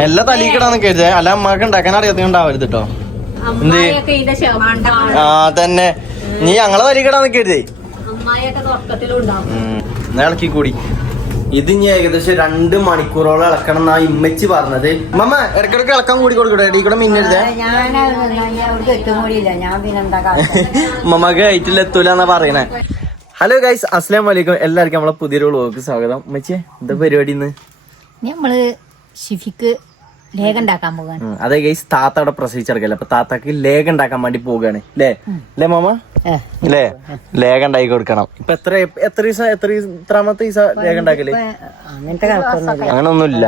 മെല്ലെ തലീക്കിടാന്നൊക്കെ എഴുതേ അല്ല അമ്മക്ക് ഉണ്ടാക്കാൻ അറിയാത്തണ്ടാവരുത് കേട്ടോ. എന്ത് ആ തന്നെ നീ ഞങ്ങളെ തലീക്കിടാന്നൊക്കെ എഴുതേ ഇളക്കി കൂടി. ഇത് ഇനി ഏകദേശം 2 മണിക്കൂറോളം ഇളക്കണം എന്നാ ഇമ്മച്ചി പറഞ്ഞത്. മമ്മ ഇടക്കിടക്ക് ഇളക്കാൻ കൂടി കൊടുക്കട്ടെ എടീ കൂടെ മിന്നരുതേ. മമ്മക്ക് ഹൈറ്റിൽ എത്തൂലെന്നാ പറയണേ. ഹലോ ഗൈസ്, അസ്സലാമു അലൈക്കും. എല്ലാവർക്കും നമ്മളെ പുതിയൊരു വ്ളോഗിലേക്ക് സ്വാഗതം. ഉമ്മച്ചി എന്താ പരിപാടി ഇന്ന്? നമ്മള് ഷിഫിക്ക് ലേഖ ഉണ്ടാക്കാൻ പോകാൻ. അതെ ഗൈസ്, താത്ത അവിടെ പ്രസവിച്ചിറക്കല്ലേ, അപ്പൊ താത്താക്ക് ലേഖ ഉണ്ടാക്കാൻ വേണ്ടി പോവുകയാണ്. അല്ലേ മാമ? അല്ലേ ലേഖ ഉണ്ടാക്കി കൊടുക്കണം. ഇപ്പൊ എത്രാമത്തെ ദിവസം ലേഖ ഉണ്ടാക്കല്? അങ്ങനൊന്നുമില്ല.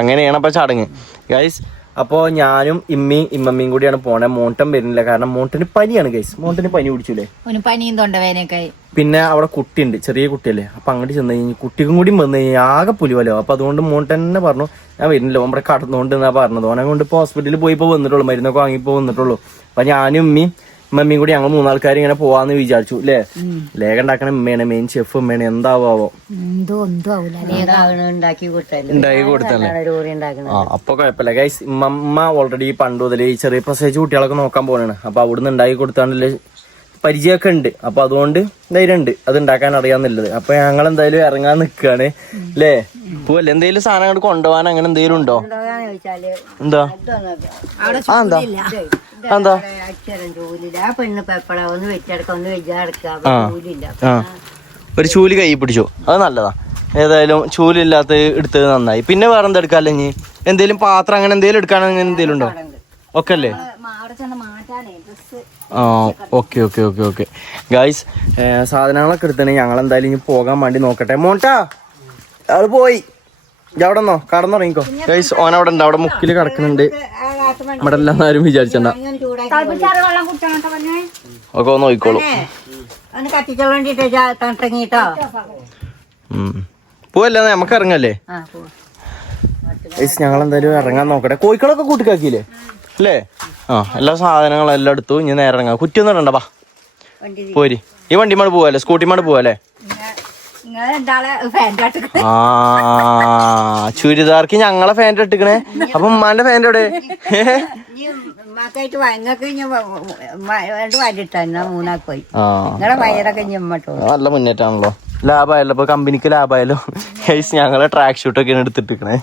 അങ്ങനെയാണ് അപ്പൊ ചടങ്ങ് ഗൈസ്. അപ്പോ ഞാനും ഇമ്മമ്മയും കൂടിയാണ് പോണേ. മോണ്ടൻ വരുന്നില്ല, കാരണം മോണ്ടന് പനിയാണ് ഗൈസ്. മോണ്ടന് പനി പിടിച്ചില്ലേ, പനിയും തൊണ്ടവേനൊക്കെ. പിന്നെ അവിടെ കുട്ടിയുണ്ട്, ചെറിയ കുട്ടിയല്ലേ. അപ്പൊ അങ്ങോട്ട് ചെന്ന് കഴിഞ്ഞാൽ കുട്ടിക്കും കൂടി വന്നു കഴിഞ്ഞാൽ ആകെ പുലിവല്ലോ. അപ്പൊ അതുകൊണ്ട് മോണ്ടൻ തന്നെ പറഞ്ഞു ഞാൻ വരുന്നില്ല, ഓമ്പടെ കടന്നുകൊണ്ട് എന്നാ പറഞ്ഞത്. ഓനെ കൊണ്ട് ഇപ്പൊ ഹോസ്പിറ്റലിൽ പോയിപ്പോ വന്നിട്ടുള്ളൂ, മരുന്നൊക്കെ വാങ്ങിപ്പോ വന്നിട്ടുള്ളൂ. അപ്പൊ ഞാനും മമ്മിയും കൂടി ഞങ്ങൾ 3 ആൾക്കാർ ഇങ്ങനെ പോവാന്ന് വിചാരിച്ചു. അല്ലേ ലേഖ ഉണ്ടാക്കണ ഉമ്മയാണ്, മെയിൻ ഷെഫ് ഉമ്മയാണ്. എന്താവോ ഉണ്ടാക്കി കൊടുത്തല്ലേ. അപ്പൊ കുഴപ്പമില്ല ഗൈസ്. ഇമ്മ ഓൾറെഡി പണ്ട് മുതൽ ഈ ചെറിയ പ്രസവിച്ച കുട്ടികളൊക്കെ നോക്കാൻ പോവാണ്. അപ്പൊ അവിടുന്ന് ഉണ്ടാക്കി കൊടുത്താണ്ടല്ലേ പരിചയമൊക്കെ ഉണ്ട്. അപ്പൊ അതുകൊണ്ട് ധൈര്യം ഉണ്ട് അത് ഉണ്ടാക്കാൻ അറിയാന്നുള്ളത്. അപ്പൊ ഞങ്ങൾ എന്തായാലും ഇറങ്ങാൻ നിക്കാണ്. അല്ലേ പോവല്ലേ? എന്തെങ്കിലും സാധനം അങ്ങോട്ട് കൊണ്ടുപോകാൻ അങ്ങനെ എന്തെങ്കിലും ഉണ്ടോ? എന്താ എന്താ ഒരു ചൂല് കൈ പിടിച്ചോ, അത് നല്ലതാ. ഏതായാലും ചൂലില്ലാത്ത എടുത്തത് നന്നായി. പിന്നെ വേറെ എന്താ എടുക്കാല്ലേ? ഇനി എന്തേലും പാത്രം അങ്ങനെ എന്തേലും എടുക്കാൻ അങ്ങനെ എന്തേലും ഉണ്ടോ? ഒക്കെ അല്ലേ? ആ okay okay okay okay guys, സാധനങ്ങളൊക്കെ എടുത്തണേ. ഞങ്ങൾ എന്തായാലും ഇനി പോകാൻ വേണ്ടി നോക്കട്ടെ. മോണ്ടാ അത് പോയി അവിടെന്നോ കടന്നുറങ്ങിക്കോ ഗൈസ്. ഓൻ അവിടെ ഉണ്ട്, അവിടെ മുക്കില് കിടക്കുന്നുണ്ട്. ഇവിടെ എല്ലാം ആരും വിചാരിച്ചണ്ട ഒക്കെ ഒന്ന് നോക്കിക്കോളൂ. പോവല്ലേ, നമുക്ക് ഇറങ്ങല്ലേ ഗൈസ്. ഞങ്ങൾ എന്തായാലും ഇറങ്ങാൻ നോക്കട്ടെ. കോഴിക്കളൊക്കെ കൂട്ടിക്കാക്കിയില്ലേ അല്ലേ? ആ എല്ലാ സാധനങ്ങളും എല്ലാം എടുത്തു. ഇനി നേരെ ഇറങ്ങാം. കുറ്റിയൊന്നും ഇടണ്ട, ബാ പോരി. ഈ വണ്ടിമാട് പോവല്ലേ, സ്കൂട്ടിമാട് പോവല്ലേ? ആ ചുരിദാർക്ക് ഞങ്ങളെ ഫാൻ്റെ ഇട്ടിക്കണേ. അപ്പൊ ഉമ്മാന്റെ ഫാൻ്റെ എവിടെ? നല്ല മുന്നേറ്റാണല്ലോ. ലാഭമായല്ലോ, ഇപ്പൊ കമ്പനിക്ക് ലാഭമായല്ലോ ഗൈസ്. ഞങ്ങളെ ട്രാക്ക് ഷൂട്ടൊക്കെയാണ് എടുത്തിട്ടിരിക്കണേ.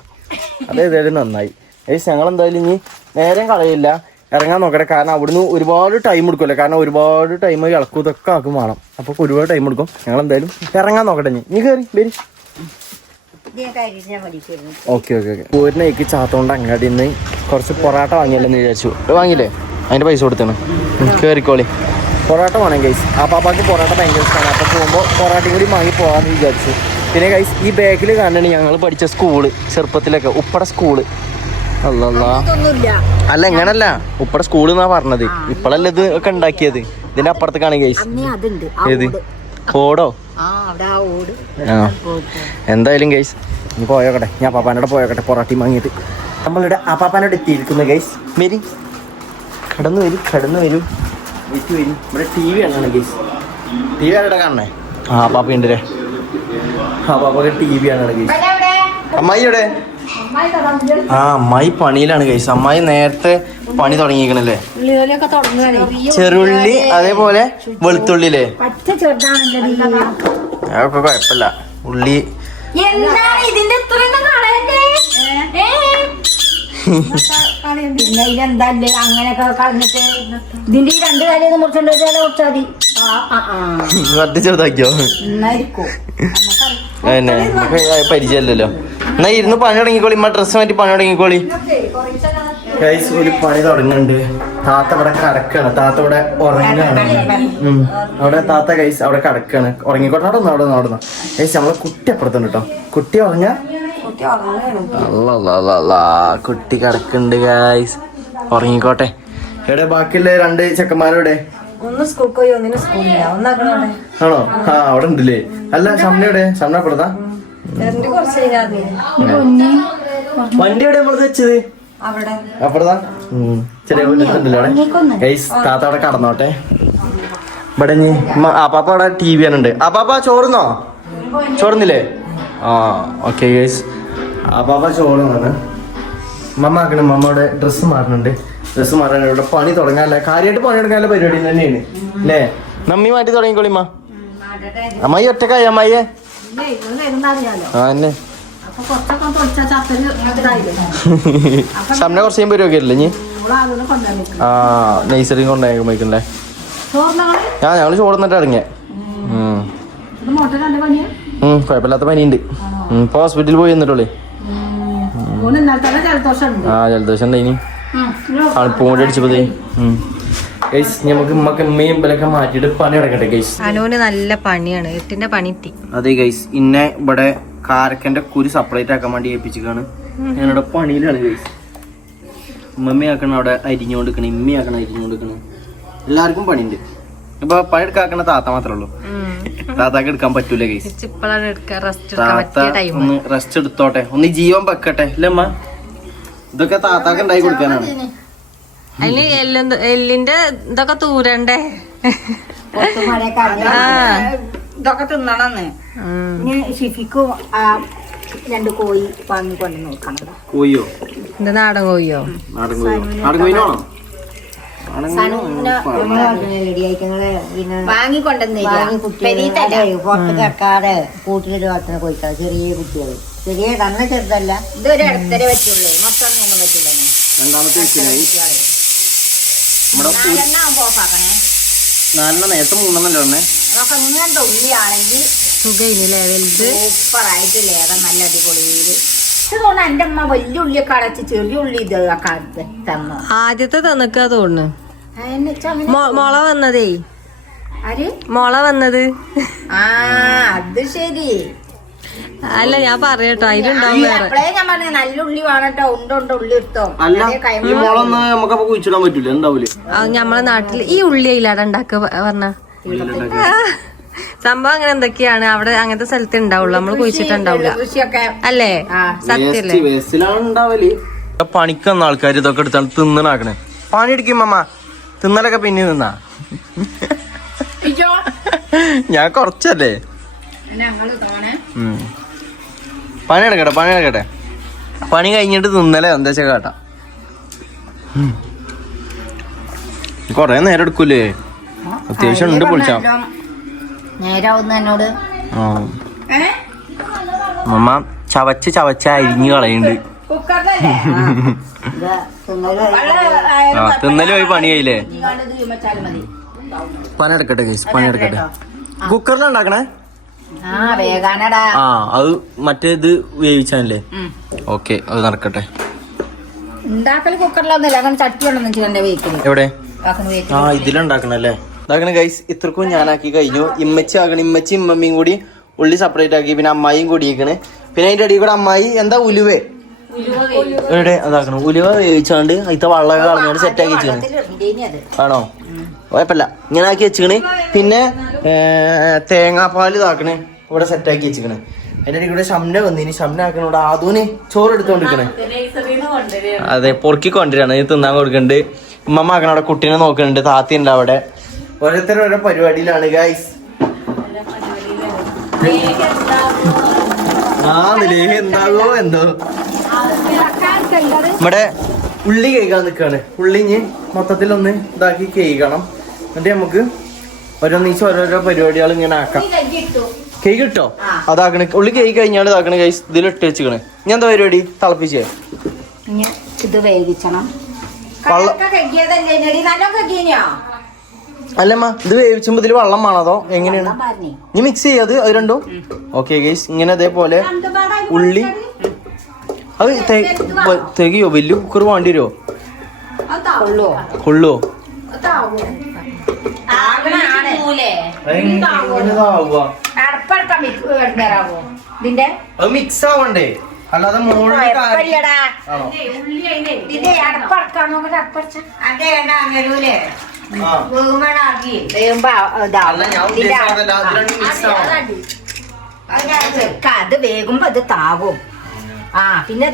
അതേതായാലും നന്നായി ഗൈസ്. ഞങ്ങൾ എന്തായാലും ഇനി നേരം കളയില്ല, ഇറങ്ങാൻ നോക്കട്ടെ. കാരണം അവിടുന്ന് ഒരുപാട് ടൈം എടുക്കുമല്ലോ, കാരണം ഒരുപാട് ടൈം ഇളക്കും ഇതൊക്കെ ആക്കും വേണം. അപ്പൊ ഒരുപാട് ടൈം എടുക്കും. ഞങ്ങൾ എന്തായാലും ഇറങ്ങാൻ നോക്കട്ടെ. നീ കയറി വരി. Okay okay okay. പൂരിനേക്ക് ചാത്തോണ്ട് അങ്ങാടി നിന്ന് കുറച്ച് പൊറാട്ട വാങ്ങിയല്ലെന്ന് വിചാരിച്ചു. വാങ്ങിയില്ലേ? അതിന്റെ പൈസ കൊടുത്താണ്. കയറിക്കോളി. പൊറാട്ട വേണം ഗൈസ്. ആ പാപ്പാക്ക് പൊറാട്ട ഭയങ്കര ഇഷ്ടമാണ്. അപ്പൊ പോകുമ്പോൾ പൊറാട്ടയും കൂടി വാങ്ങി പോകാമെന്ന് വിചാരിച്ചു. പിന്നെ ഗൈസ് ഈ ബാക്കിൽ കാണണേ ഞങ്ങൾ പഠിച്ച സ്കൂള്, ചെറുപ്പത്തിലൊക്കെ ഉപ്പട സ്കൂള്. അല്ല ഇങ്ങനല്ല, ഉപ്പടെ സ്കൂൾ എന്നാ പറഞ്ഞത്. ഇപ്പഴല്ലേ ഇത് ഒക്കെ ഉണ്ടാക്കിയത്. ഇതിന്റെ അപ്പുറത്തേക്കാണ് ഗൈസ്. ഏത് ഓടോ? എന്തായാലും ഗൈസ് ഇനി പോയോക്കട്ടെ. ഞാൻ പാപ്പാനോട് പോയോക്കട്ടെ പൊറാട്ടി വാങ്ങിയിട്ട്. നമ്മളിവിടെ ആ പാപ്പാനോട് എത്തിയിരിക്കുന്നു ഗൈസ്. വരും, കടന്നു വരും, കടന്നു വരും, വെച്ച് വരും. ഇവിടെ TV കാണാണ് ഗൈസ്. TV ആരുടെ കാണണേ? ആ പാപ്പ ഉണ്ടല്ലേ. ആ പാപ്പൊക്കെ TV കാണാണ് ഗൈസ്. അമ്മായി എവിടെ? ആ അമ്മായി പണിയിലാണ് ഗൈസ്. അമ്മായി നേരത്തെ പണി തുടങ്ങിയിരിക്കണല്ലേ. ചെറുള്ളി അതേപോലെ വെളുത്തുള്ളില്ലേ, അതൊക്കെ കുഴപ്പമില്ല. ഉള്ളി പിന്നെ ഇതെന്തല്ലേ അങ്ങനെയൊക്കെ കളഞ്ഞിട്ട് ഇതിന്റെ 2 കാര്യം മുറിച്ചോണ്ട് വെറുതെ ചെറുതാക്കിയോ? പിന്നെ പരിചയല്ലോ. എന്നാ ഇരുന്ന് പണി തുടങ്ങിക്കോളി. ഡ്രസ്സ് മാറ്റി പണി തുടങ്ങിക്കോളി. ഗൈസ് ഒരു പണി തുടങ്ങുന്നുണ്ട്. താത്ത ഇവിടെ കിടക്കാണ്. താത്ത ഇവിടെ ഉറങ്ങാണ്. അവിടെ താത്ത ഗൈസ് അവിടെ കിടക്കാണ്. ഉറങ്ങിക്കോട്ടെ. അവിടെ നടന്ന ഗൈസ് നമ്മളെ കുട്ടി അപ്പുറത്തുണ്ട് കേട്ടോ. കുട്ടി ഉറങ്ങാ? കുട്ടി കിടക്കുന്നുണ്ട് ഗൈസ്. ഉറങ്ങിക്കോട്ടെ. എവിടെ ബാക്കിയുള്ള 2 ചെക്കന്മാരോടെ? ആണോ? ആ അവിടെ ഉണ്ടല്ലേ. അല്ല ഷംന എവിടെ? ഷംന അപ്പുറത്താ? വണ്ടി എവിടെ നമ്മളത് വെച്ചത്? അപ്പുറത്താ. ചെറിയ വീട്ടിലുണ്ടല്ലോ അവിടെ ഗൈസ്. താത്ത അവിടെ കടന്നോട്ടെ. ഇവിടെ ആ പാപ്പ അവിടെ TV കാണുന്നുണ്ട്. ആ പാപ്പ ചോറുന്നോ? ചോറുന്നില്ലേ? ആ ഓക്കെ ഗൈസ്. അപ്പാപ്പ ചോറാണ്. മമ്മ ആക്കണ മമ്മയുടെ ഡ്രസ്സ് മാറുന്നുണ്ട്. ഡ്രസ്സ് മാറാൻ ഇവിടെ പണി തുടങ്ങാനല്ല, കാര്യമായിട്ട് പണിയെടുക്കാനുള്ള പരിപാടി തന്നെയാണ് അല്ലേ? നമ്മി മാറ്റി തുടങ്ങിക്കോളിമ്മ. അമ്മായി ഒറ്റക്കായി അമ്മായിയെ ആ എന്നെ സമനെ കുറച്ച് കഴിയുമ്പോൾ വരുമൊക്കെ അല്ലേ ഇനി? ആ നഴ്സറി കൊണ്ടുപോയിക്കണ്ടേ? ഞങ്ങള് ചോറുന്നിട്ട് ഇറങ്ങിയ. കുഴപ്പമില്ലാത്ത പനിയുണ്ട്. ഇപ്പൊ ഹോസ്പിറ്റലിൽ പോയി വന്നിട്ടുള്ളേ. ആ ജലദോഷം ഉണ്ടായിനി. ആളിപ്പോ കൂടെ അടിച്ചപ്പോഴേ നമുക്ക് ഉമ്മയും ഇവരൊക്കെ മാറ്റിയിട്ട് പണി നടക്കട്ടെ ഗൈസ്. അനുവിന് നല്ല പണിയാണ്, 8ന്റെ പണി എത്തി. അതെ ഗൈസ്, ഇന്നെ ഇവിടെ കാരക്കന്റെ കുരു സെപ്പറേറ്റ് ആക്കാൻ വേണ്ടി ഏൽപ്പിച്ചിട്ടാണ്. ഞാനിവിടെ പണിയിലാണ് ഗൈസ്. ഉമ്മയാക്കണ അവിടെ അരിഞ്ഞോണ്ടിരിക്കണേ, ഇമ്മയാക്കണ അരിഞ്ഞോണ്ടിരിക്കണേ. എല്ലാവർക്കും പണിയുണ്ട്. ഇപ്പൊ പണിയെടുക്കാക്കണ താത്ത മാത്രമേ ഉള്ളൂ. താത്താക്ക് എടുക്കാൻ പറ്റൂല ഗൈസ്. താത്ത ഒന്ന് റെസ്റ്റ് എടുത്തോട്ടെ, ഒന്ന് ജീവൻ വെക്കട്ടെ അല്ലേ അമ്മ? ഇതൊക്കെ താത്താക്ക് ഉണ്ടാക്കി കൊടുക്കാനാണ്. അതിന് എല്ലിന്റെ ഇതൊക്കെ തൂരണ്ടേ? ഇതൊക്കെ തിന്നണമെന്ന് ഷിഫിക്കും 2 കോഴി വാങ്ങി കൊണ്ട് നോക്കണം. കോഴിയോ? ഇത് നാടൻ കോഴിയോ? നാടൻ കോഴിയോ? നാടൻ കോഴിനാണോ? പുറത്ത് കിടക്കാതെ കൂട്ടിലിട്ട് വളർത്തുന്ന കോഴിക്കാതെ ചെറിയ കുട്ടികൾ, ചെറിയ തന്നെ ചെറുതല്ല. ഇതൊരു ഇടത്തര പറ്റുള്ളൂ, മൊത്തം ഒന്നും പറ്റില്ല. രണ്ടാമത്തെ ഓഫാക്കണേ. 4 നേരത്തെ 3 അതൊക്കെ അതൊക്കെ ഇങ്ങനത്തെ ഉള്ളിയാണെങ്കിൽ സുഖയില്ലേ വലുത്? സൂപ്പറായിട്ട് ലേഖം നല്ല അടിപൊളിയില്. ഇത് തോന്നുന്നു എന്റെ അമ്മ വലിയ ഉള്ളിയൊക്കെ അടച്ച് ചെറിയ ഉള്ളി ഇത് തന്നു. ആദ്യത്തെ തന്നക്കാ തോന്നുന്നു. മുള വന്നതേ, മുള വന്നത്. ആ അത് ശരി. അല്ല ഞാൻ പറയട്ടോ, അതിലുണ്ടാവും വേറെ. അപ്പളേ ഞാൻ പറഞ്ഞു നല്ല ഉള്ളി വേണട്ടോ, ഉണ്ടോ ഉള്ളി എടുത്തോ. ഈ മുളൊന്നും നമുക്കപ്പൊ കുഴിച്ചിടാൻ പറ്റൂല, ഉണ്ടാവൂലേ? നമ്മളെ നാട്ടില് ഈ ഉള്ളി ഇല്ലാതെ ഉണ്ടാക്ക പറഞ്ഞ സംഭവം അങ്ങനെ എന്തൊക്കെയാണ് അവിടെ, അങ്ങനത്തെ സ്ഥലത്ത് ഉണ്ടാവുള്ളൂ, നമ്മള് കുഴിച്ചിട്ടുണ്ടാവില്ല അല്ലേ? സത്യല്ലേ? ഉണ്ടാവല്. പണിക്കുന്ന ആൾക്കാർ ഇതൊക്കെ എടുത്താണ് തിന്നണാക്കണേ. പണി എടുക്കും അമ്മ, തിന്നലൊക്കെ പിന്നെ നിന്നാ. ഞാൻ കൊറച്ചല്ലേ. പണിയെടുക്കട്ടെ. പണി കഴിഞ്ഞിട്ട് തിന്നലേ എന്താ വെച്ചാ കേട്ടാ. കൊറേ നേരം എടുക്കൂലേ? അത്യാവശ്യം ഉണ്ട് പൊളിച്ചാ. നേരാവുന്ന എന്നോട് മമ്മ ചവച്ച് അരിഞ്ഞു കളയുന്നുണ്ട്. തിന്നല് പോയി പണിയായില്ലേ? പണിയെടുക്കട്ടെ ഗൈസ്, പണിയെടുക്കട്ടെ. കുക്കറിലുണ്ടാക്കണേ? ആ അത് മറ്റേത് വേവിച്ചാണല്ലേ? ഓക്കെ, അത് നടക്കട്ടെ. ഉണ്ടാക്കല് കുക്കറിലൊന്നുമില്ല, അങ്ങനെ ചട്ടി ഉണ്ടെന്ന് വെച്ചിട്ട് എവിടെ? ആ ഇതിലുണ്ടാക്കണല്ലേ? ഇതാക്കണ ഗൈസ്, ഇത്രക്കും ഞാനാക്കി കഴിഞ്ഞു. ഇമ്മച്ചി ഇമ്മമ്മയും കൂടി ഉള്ളി സെപ്പറേറ്റ് ആക്കി, പിന്നെ അമ്മായിയും കൂടിയേക്കണ്. പിന്നെ അതിന്റെ അടിയിൽ കൂടെ അമ്മായി എന്താ ഉലുവേ എവിടെ അതാക്കണം. ഉലുവ വേവിച്ചാണ്ട് അതിത്തെ വെള്ളമൊക്കെ കളഞ്ഞോണ്ട് സെറ്റ് ആക്കി വെച്ചിക്കണ്. ആണോ? കുഴപ്പമില്ല, ഇങ്ങനെ ആക്കി വെച്ചിക്കണ്. പിന്നെ തേങ്ങാപ്പാൽ ഇതാക്കണേ ഇവിടെ സെറ്റ് ആക്കി വെച്ചിക്കണ്. അതിന്റെ അടിയിൽ കൂടെ ഷംന വന്നിനി, ഷംന ആക്കണ ഇവിടെ ആദൂന് ചോറ് എടുത്തോണ്ടിരിക്കണേ. അതെ, പൊറുക്കി കൊണ്ടുവരാണ്, ഇത് തിന്നാൻ കൊടുക്കുന്നുണ്ട്. ഉമ്മമ്മ ആക്കണ അവിടെ കുട്ടീനെ നോക്കുന്നുണ്ട്, താത്തി ഉണ്ട് അവിടെ. ഓരോരുത്തരും ഓരോ പരിപാടിയിലാണ് ഗൈസ്. എന്താകോ എന്തോ. ഇവിടെ ഉള്ളി കേൾക്കാൻ നിൽക്കാണ്. ഉള്ളി ഇനി മൊത്തത്തിലൊന്ന് ഇതാക്കി കേൾക്കണം. എന്നിട്ട് നമുക്ക് ഓരോരോ പരിപാടികൾ ഇങ്ങനെ ആക്കാം. കേക്ക് കിട്ടോ? അതാക്കണ ഉള്ളി കേക്ക് കഴിഞ്ഞാൽ ഇതാക്കണ ഗൈസ്, ഇതിലിട്ട് വെച്ചിക്കണേ. ഇനി എന്താ പരിപാടി? തിളപ്പിച്ചേ ഇത് വേവിച്ചണം. അല്ലമ്മ, ഇത് വേവിച്ചുമ്പോ ഇതിൽ വെള്ളം വേണതോ എങ്ങനെയാണ്? ഇനി മിക്സ് ചെയ്യാത് അത് രണ്ടും. ഓക്കെ ഗൈസ്, ഇങ്ങനെ അതേപോലെ ഉള്ളി അത് തികയോ? വലിയ കുക്കർ വേണ്ടി വരുമോ? കൊള്ളുവോ? അത് മിക്സ് ആവണ്ടേ? അല്ലാതെ അത് വേകുമ്പോ അത് താകും. ആ പിന്നെ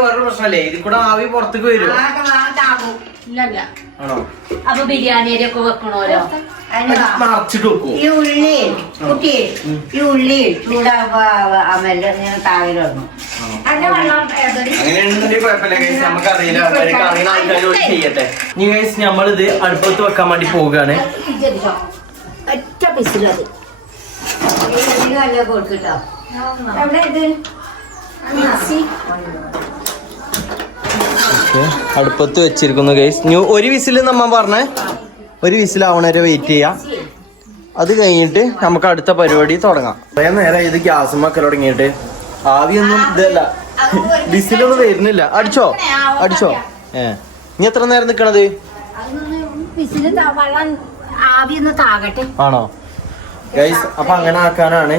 വേറൊരു പ്രശ്നല്ലേ? ഇതിൽ കൂടെ ആവി പുറത്തേക്ക് വരും. ആണോ? അപ്പൊ ബിരിയാണി അരി ഒക്കെ വെക്കണോലോ. മറച്ചിട്ട് വെക്കുവോ? ഈ ഉള്ളി കുട്ടി ഈ ഉള്ളി ചൂടാകുമ്പോ അമ്മല്ലോ ഇങ്ങനെ താഴെ വന്നു. അങ്ങനെയാണെന്നുണ്ടെങ്കിൽ കുഴപ്പമില്ല ഗൈസ്, നമുക്കറിയില്ല. അറിയുന്ന ആൾക്കാരോട് ചെയ്യട്ടെ. ഇനി ഗൈസ് നമ്മളിത് അടുപ്പത്ത് വെക്കാൻ വേണ്ടി പോവുകയാണ്. ഒറ്റ പിസിലത് നല്ല കൊടുത്തിട്ടോ. എവിടെ ഇത് അടുപ്പത്ത് വെച്ചിരിക്കുന്നു ഗൈസ്. ഒരു വിസിൽ നമ്മ പറഞ്ഞേ, ഒരു വിസിൽ ആവണവരെ വെയിറ്റ് ചെയ്യാം. അത് കഴിഞ്ഞിട്ട് നമുക്ക് അടുത്ത പരിപാടി തുടങ്ങാം. കുറേ നേരം ഇത് ഗ്യാസ് മക്കൾ തുടങ്ങിയിട്ട് ആവിയൊന്നും ഇതല്ല, വിസിലൊന്നും വരുന്നില്ല. അടിച്ചോ അടിച്ചോ. ഇനി എത്ര നേരം നിക്കണത്? ആണോ ഗൈസ്? അപ്പൊ അങ്ങനെ ആക്കാനാണ്.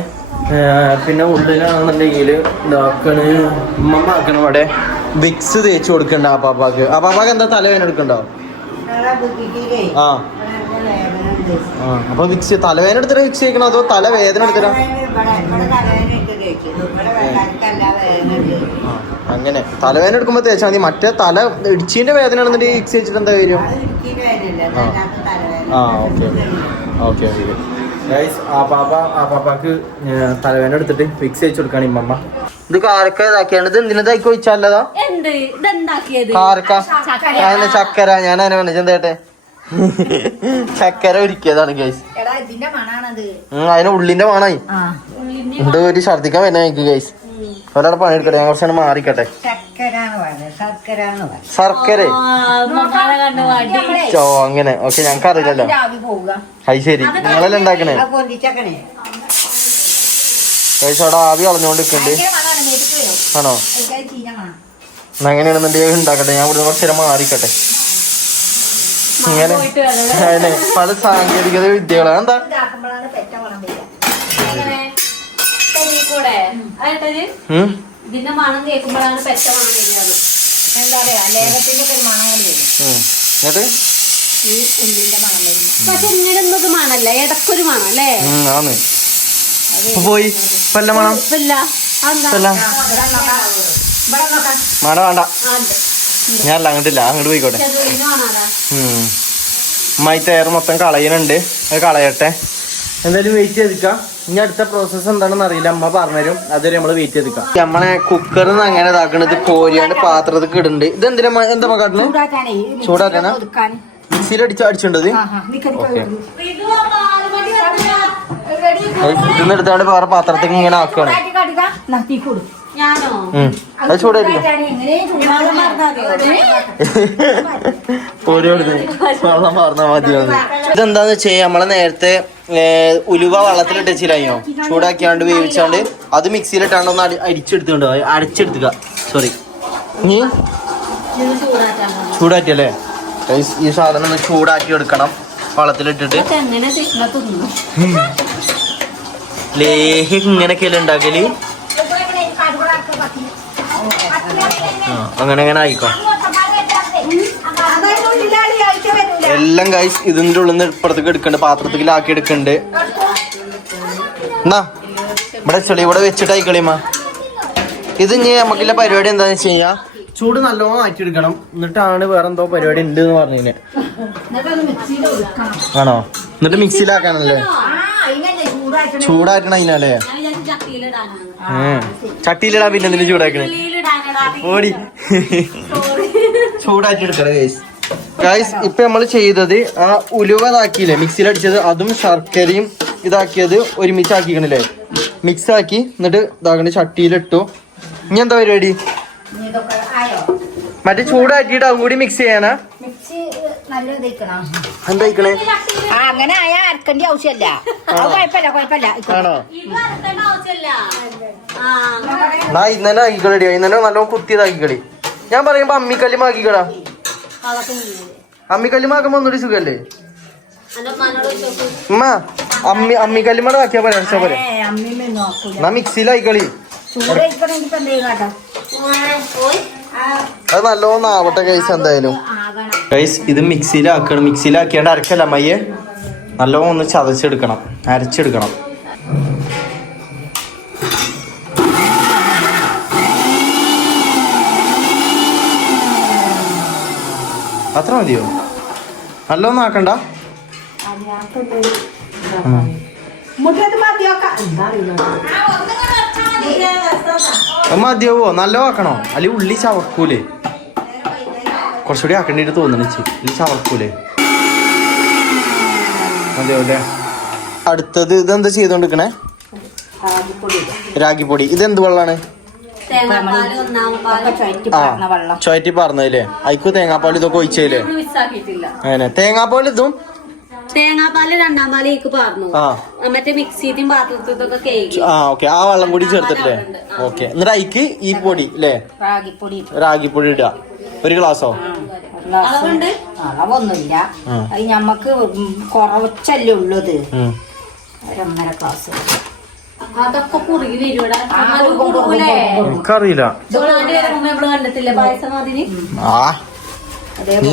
പിന്നെ ഉള്ളിലാണെന്നുണ്ടെങ്കിൽ ഇതാക്കണ് ഉമ്മ ആക്കണ ഇവിടെ വിക്സ് തേച്ച് കൊടുക്കണ്ട ആപ്പാപ്പാക്ക്. ആപ്പാപ്പാക്ക് എന്താ തലവേദന എടുക്കണ്ടോ? ആ അപ്പൊ വിക്സ് തലവേദന എടുത്തിട്ട് വിക്സ് തേക്കണോ അതോ തലവേദന എടുത്തിട്ടാ? അങ്ങനെ തലവേദന എടുക്കുമ്പോ തേച്ചാൽ മതി. മറ്റേ തല ഇടിച്ചിന്റെ വേദന ആണെന്നുണ്ടെങ്കിൽ വിക്സ് തേച്ചിട്ട് എന്താ കാര്യം? ആ ഓക്കെ ഓക്കെ ഓക്കെ. ആപ്പാപ്പാക്ക് തലവേദന എടുത്തിട്ട് വിക്സ് തേച്ച് കൊടുക്കാണ് ഇമ്മമ്മ. ഇത് കാരക്ക ഇതാക്കിയാണ്. ഇത് എന്തിനാ തൈക്ക് വെച്ചാലതാ കാരക്ക? ചക്കര. ഞാൻ അതിനെ പറഞ്ഞു എന്തേട്ടെ ചക്കര ഒരുക്കിയതാണ് ഗൈസ്. അതിന് ഉള്ളിന്റെ മണായി എന്തോ ഒരു ഛർദിക്കാൻ വരുന്ന എനിക്ക് ഗൈസ്. ഒരാളെ പണിയെടുക്കട്ടെ, ഞാൻ കുറച്ചാണ് മാറിക്കട്ടെ. ശർക്കര ചോ അങ്ങനെ ഓക്കെ. ഞങ്ങൾക്ക് അറിയില്ലല്ലോ. അത് ശരി, നിങ്ങളെല്ലാം ഉണ്ടാക്കണേ ഗൈസ്. അവിടെ ആവി കളഞ്ഞോണ്ടിരിക്കണ്ട്. ആണോ? അങ്ങനെയാണെന്നുണ്ടെങ്കിൽ ഉണ്ടാക്കട്ടെ. ഞാൻ ഇവിടെ കുറച്ച് നേരം മാറിക്കട്ടെ. ഇങ്ങനെ അതെ പല സാങ്കേതിക വിദ്യകളാണ്. എന്താ ഇതിന്റെ മണം കേൾക്കുമ്പോഴാണ് പെറ്റ മണം വരുന്നത്. എന്താ പറയാ ലേഖത്തിന്റെ ഒരു മണം വരും. എന്നിട്ട് ഈ ഉള്ളിന്റെ മണം വരും. പക്ഷെ ഇങ്ങനൊന്നും മണല്ല, ഇടക്കൊരു മണം അല്ലേ? പോയി പല്ല മണം മണ വേണ്ട. ഞാനല്ല അങ്ങോട്ടില്ല, അങ്ങോട്ട് പോയിക്കോട്ടെ. അമ്മായി തയ്യാർ മൊത്തം കളയുന്നുണ്ട്, അത് കളയട്ടെ. എന്തായാലും വെയിറ്റ് ചെയ്തിക്കാം. ഇനി അടുത്ത പ്രോസസ്സ് എന്താണെന്ന് അറിയില്ല, അമ്മ പറഞ്ഞുതരും. അതുവരെ നമ്മള് വെയിറ്റ് ചെയ്തിക്കാം. നമ്മളെ കുക്കറിൽ നിന്ന് അങ്ങനെ ഇതാക്കണത് കോരിയാണ്ട് പാത്രത്തിൽ ഇടുന്നുണ്ട്. ഇത് എന്തിനാ എന്താ കാട്ടില്? ചൂടാക്കാനാ? മിക്സിയിൽ അടിച്ചിട്ടുണ്ടത്. ഇതിന്ന് എടുത്താണ്ട് വേറെ പാത്രത്തേക്ക് ഇങ്ങനെ ആക്കുകയാണ്. അത് ചൂടായിരിക്കും. വെള്ളം പറഞ്ഞാൽ മതിയാവും. ഇതെന്താന്ന് വെച്ചാൽ നമ്മളെ നേരത്തെ ഉലുവ വെള്ളത്തിലിട്ട് വെച്ചില്ലായോ, ചൂടാക്കിയാണ്ട് വേവിച്ചാണ്ട് അത് മിക്സിയിലിട്ടാണ്ട് ഒന്ന് അടിച്ചെടുത്തുകൊണ്ട് അരച്ചെടുത്തുക. സോറി, ഇനി ചൂടാറ്റിയല്ലേ ഈ സാധനം ഒന്ന് ചൂടാക്കി എടുക്കണം വെള്ളത്തിലിട്ടിട്ട്. ലേഹി ഇങ്ങനെയൊക്കെയല്ലേ ഉണ്ടാക്കല്? അങ്ങനെ അങ്ങനെ ആയിക്കോ എല്ലാം ഗൈസ്. ഇതിന്റെ ഉള്ളിൽ നിന്ന് ഇപ്പുറത്തേക്ക് എടുക്കണ്ട്, പാത്രത്തിലാക്കി എടുക്കണ്ട്. എന്നാ ഇവിടെ ചെളി ഇവിടെ വെച്ചിട്ട് ആയിക്കളിയമ്മ. ഇത് ഇനി നമുക്കുള്ള പരിപാടി എന്താന്ന് വെച്ച് കഴിഞ്ഞാ ചൂട് നല്ലോണം മാറ്റിയെടുക്കണം. എന്നിട്ടാണ് വേറെ എന്തോ പരിപാടി ഉണ്ട് എന്ന് പറഞ്ഞേ. ആണോ? എന്നിട്ട് മിക്സിയിലാക്കാനല്ലേ? ചൂടാക്കണ അതിനല്ലേ? ചട്ടിയിലിടാ. പിന്നെ എന്തിനു ചൂടാക്കണേ? ഓടി ചൂടാക്കി എടുക്കണം ഗൈസ്. ഗൈസ് ഇപ്പൊ നമ്മള് ചെയ്തത് ആ ഉലുവ ഇതാക്കിയില്ലേ മിക്സിയിൽ അടിച്ചത്, അതും ശർക്കരയും ഇതാക്കിയത് ഒരുമിച്ച് ആക്കിക്കണല്ലേ, മിക്സ് ആക്കി. എന്നിട്ട് ഇതാക്കണ ചട്ടിയിലിട്ടു. ഇനി എന്താ പരിപാടി? മറ്റേ ചൂടാക്കിയിട്ട് അതും കൂടി മിക്സ് ചെയ്യാനാ? എന്തായിക്കണേ? അങ്ങനെ ആയാ അരക്കേണ്ട ആവശ്യമല്ല. ആണോ? എന്നാ ഇന്നെ ആക്കിക്കളി, ഇന്നെ നല്ലോണം കുത്തിയതാക്കിക്കളി. ഞാൻ പറയുമ്പോ അമ്മിക്കല്ലുമ ആക്കിക്കളാ. അമ്മിക്കല്ലുമാക്കുമ്പോ ഒന്നുകൂടി സുഖല്ലേ ഉമ്മ? അമ്മിക്കല്ലുമ ആക്കിയാ പോലെ അടിച്ചാ പോലെ. എന്നാ മിക്സിയിലായിക്കളി. അത് നല്ലോണം ആവട്ടെ ഗൈസ്. എന്തായാലും ഗൈസ് ഇത് മിക്സിയിലാക്കണം. മിക്സിയിലാക്കിയാണ്ട് അരക്കല്ല അമ്മയെ, നല്ലോണം ഒന്ന് ചതച്ചെടുക്കണം, അരച്ചെടുക്കണം. അത്ര മതിയോ? നല്ലൊന്നും ആക്കണ്ട. മതിയാവോ? നല്ല ആക്കണോ? അല്ലെങ്കിൽ ഉള്ളി ചവക്കൂലേ? കുറച്ചുകൂടി ആക്കേണ്ടിട്ട് തോന്നണിച്ച്. ഉള്ളി ചവക്കൂലേ? മതിയാവൂല്ലേ? അടുത്തത് ഇതെന്താ ചെയ്തോണ്ടിരിക്കണേ? രാഗിപ്പൊടി. ഇതെന്ത് വെള്ളാണ്? ചുവറ്റി പറഞ്ഞതില്ലേ? അയക്കു തേങ്ങാപ്പാൽ ഇതൊക്കെ ഒഴിച്ചതില്ലേ? അങ്ങനെ തേങ്ങാപ്പാൽ ഇതും തേങ്ങാപ്പാല് രണ്ടാം പാല് പറഞ്ഞു മറ്റേ മിക്സിയും പാത്രത്തൊക്കെ ഓക്കെ. ആ വെള്ളം കൂടി ചേർത്തിട്ടില്ലേ? ഓക്കെ. എന്നിട്ട് അയക്ക് ഈ പൊടി അല്ലേ? രാഗിപ്പൊടി ഇടുക. ഒരു ഗ്ലാസോ? അളവൊന്നുമില്ല. അത് ഞമ്മക്ക് കുറച്ചല്ലേ ഉള്ളത്. 1.5 ഗ്ലാസ്. അതൊക്കെ കുറുകി വരുവാ. എനിക്കറിയില്ല. കണ്ടിട്ടില്ലേ പായസം അതിന്?